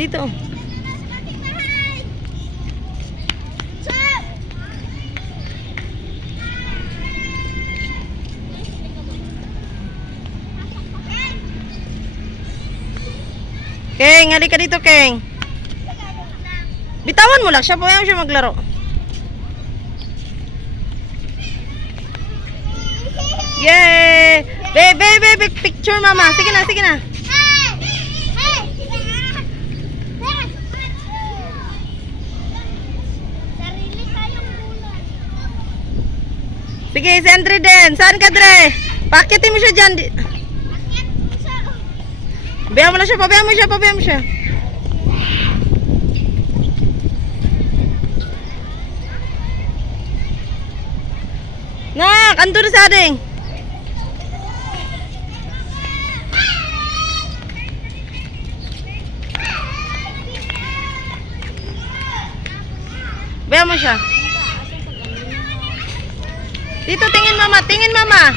Dito. Keng, halika dito, Keng. Bitawan mo lang siya, pwede siya maglaro. Yay! Baby, picture mama. Sige na, sige na. Sige, si Andre din. Saan ka, Dre? Pakitin mo siya dyan. Pabayaan mo na siya, pabayaan mo siya, pabayaan mo siya. Nak, andun na sa ading. Pabayaan mo siya. Dito, tingin mama, tingin mama.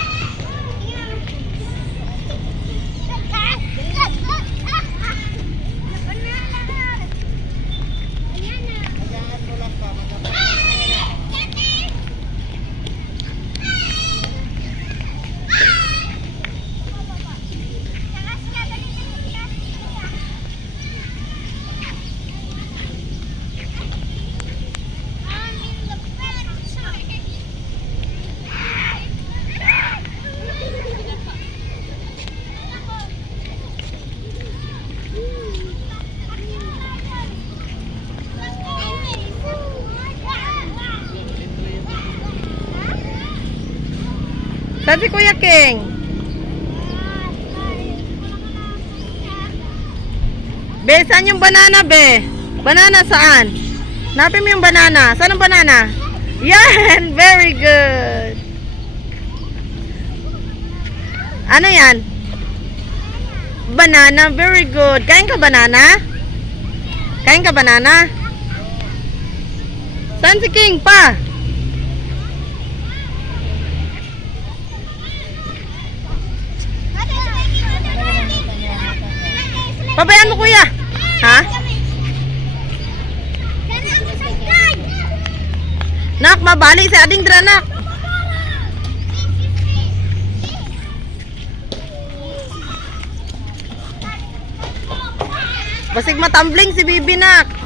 Saan si Kuya King? Be, saan yung banana, be? Banana saan? Napin mo yung banana. Saan ang banana? Yan! Very good! Ano yan? Banana, very good. Kain ka banana? Kain ka banana? Saan si King pa? Pabayaan mo, kuya. Ha? Nak, mabali sa ading dra, nak. Basig matambling si Bibi, nak.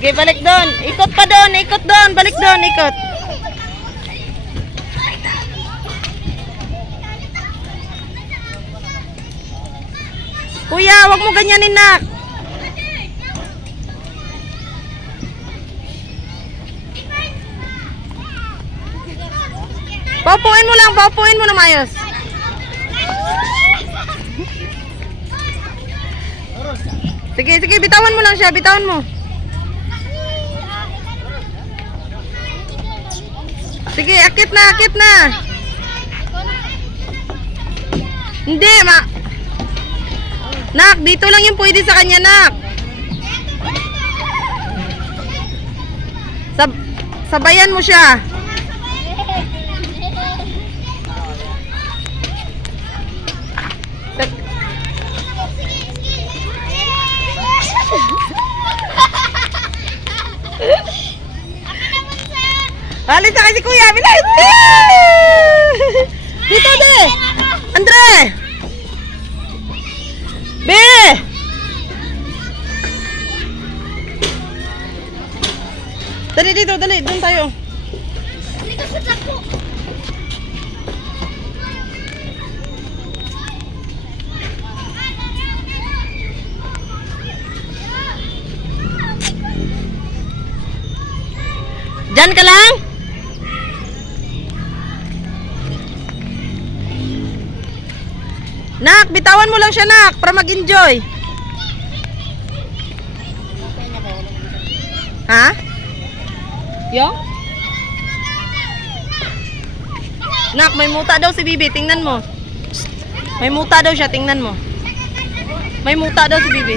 Okay, balik doon. Ikot pa doon, ikot doon. Balik doon, ikot. Kuya, wag mo ganyanin, nak. Paupuin mo lang, paupuin mo na maayos. Sige, sige, bitawan mo lang siya, bitawan mo. Sige, akit na, akit na. Hindi, Nak, dito lang yung pwede sa kanya, nak. Sabayan mo siya. Halis na kasi kuya, bilis! Dito, de! Andre! Be! Dali dito, dali, doon tayo. Dito sa tapo. Diyan ka lang? Nak, bitawan mo lang siya, nak, para mag-enjoy. Ha? Yo? Nak, may muta daw si Bibi, tingnan mo. May muta daw siya, tingnan mo. May muta daw si Bibi.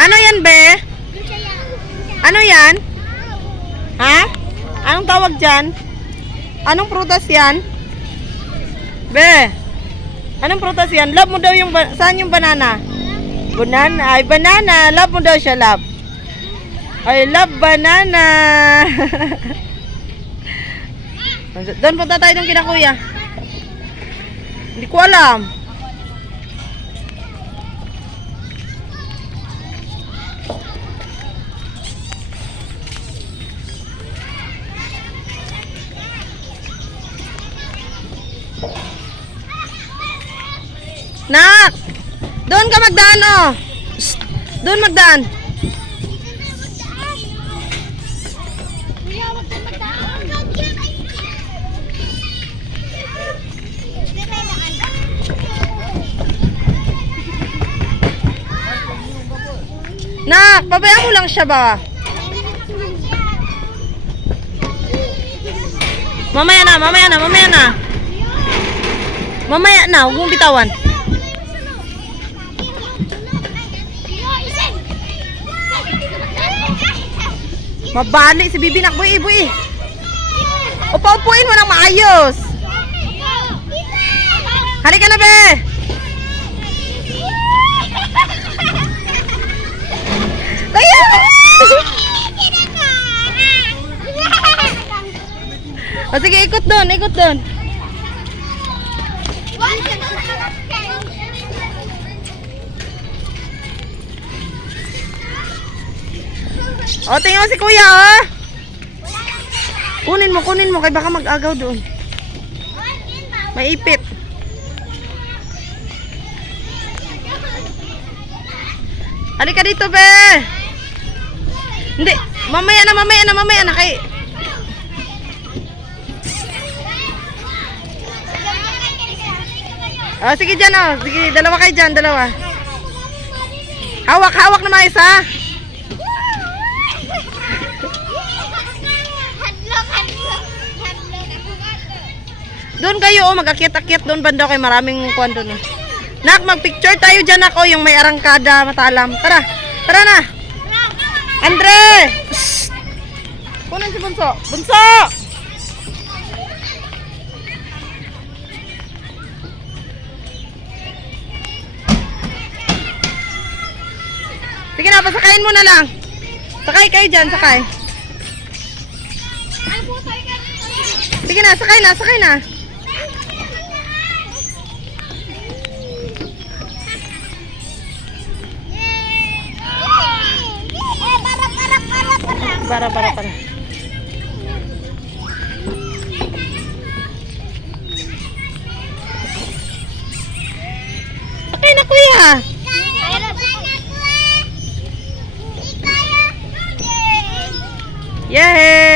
Ano yan, be? Ano yan? Ha? Anong tawag dyan? Anong prutas yan? Be? Anong prutas yan? Love mo daw yung... Saan yung banana? Banana. Ay, banana. Love mo daw siya, love. I love banana. Doon punta tayo ng kina kuya. Hindi ko alam. Nak! Doon ka magdaan, oh. Shh. Doon magdaan. Nak, pabayaan mo lang siya ba? Mamaya na, mamaya na, mamaya na. Mamaya na, huwag mong bitawan. Mabali si Bibi, nak, buwi, buwi. Upa-upuin mo nang maayos. Halika na, be. Tayo. O sige, ikot doon, ikot doon. O, tingnan mo si kuya, oh. Kunin mo, kaya baka mag-agaw doon. May ipit. Halika dito, be. Hindi, mamaya na, kay... Oh, sige dyan, oh. Sige, dalawa kayo dyan, dalawa. Hawak na mais, ha? Doon kayo, oh, mag-akyat-akyat doon banda kay maraming kuwan doon. Oh. Nak, mag-picture tayo dyan, ako, yung may arangkada matalam. Tara, tara na. Andre! Shhh! Kunin si Bunso. Bunso! Sige na, pasakayin mo na lang. Sakay kayo dyan, sakay. Sige na, sakay na. Para. Sakay na, kuya. Yay!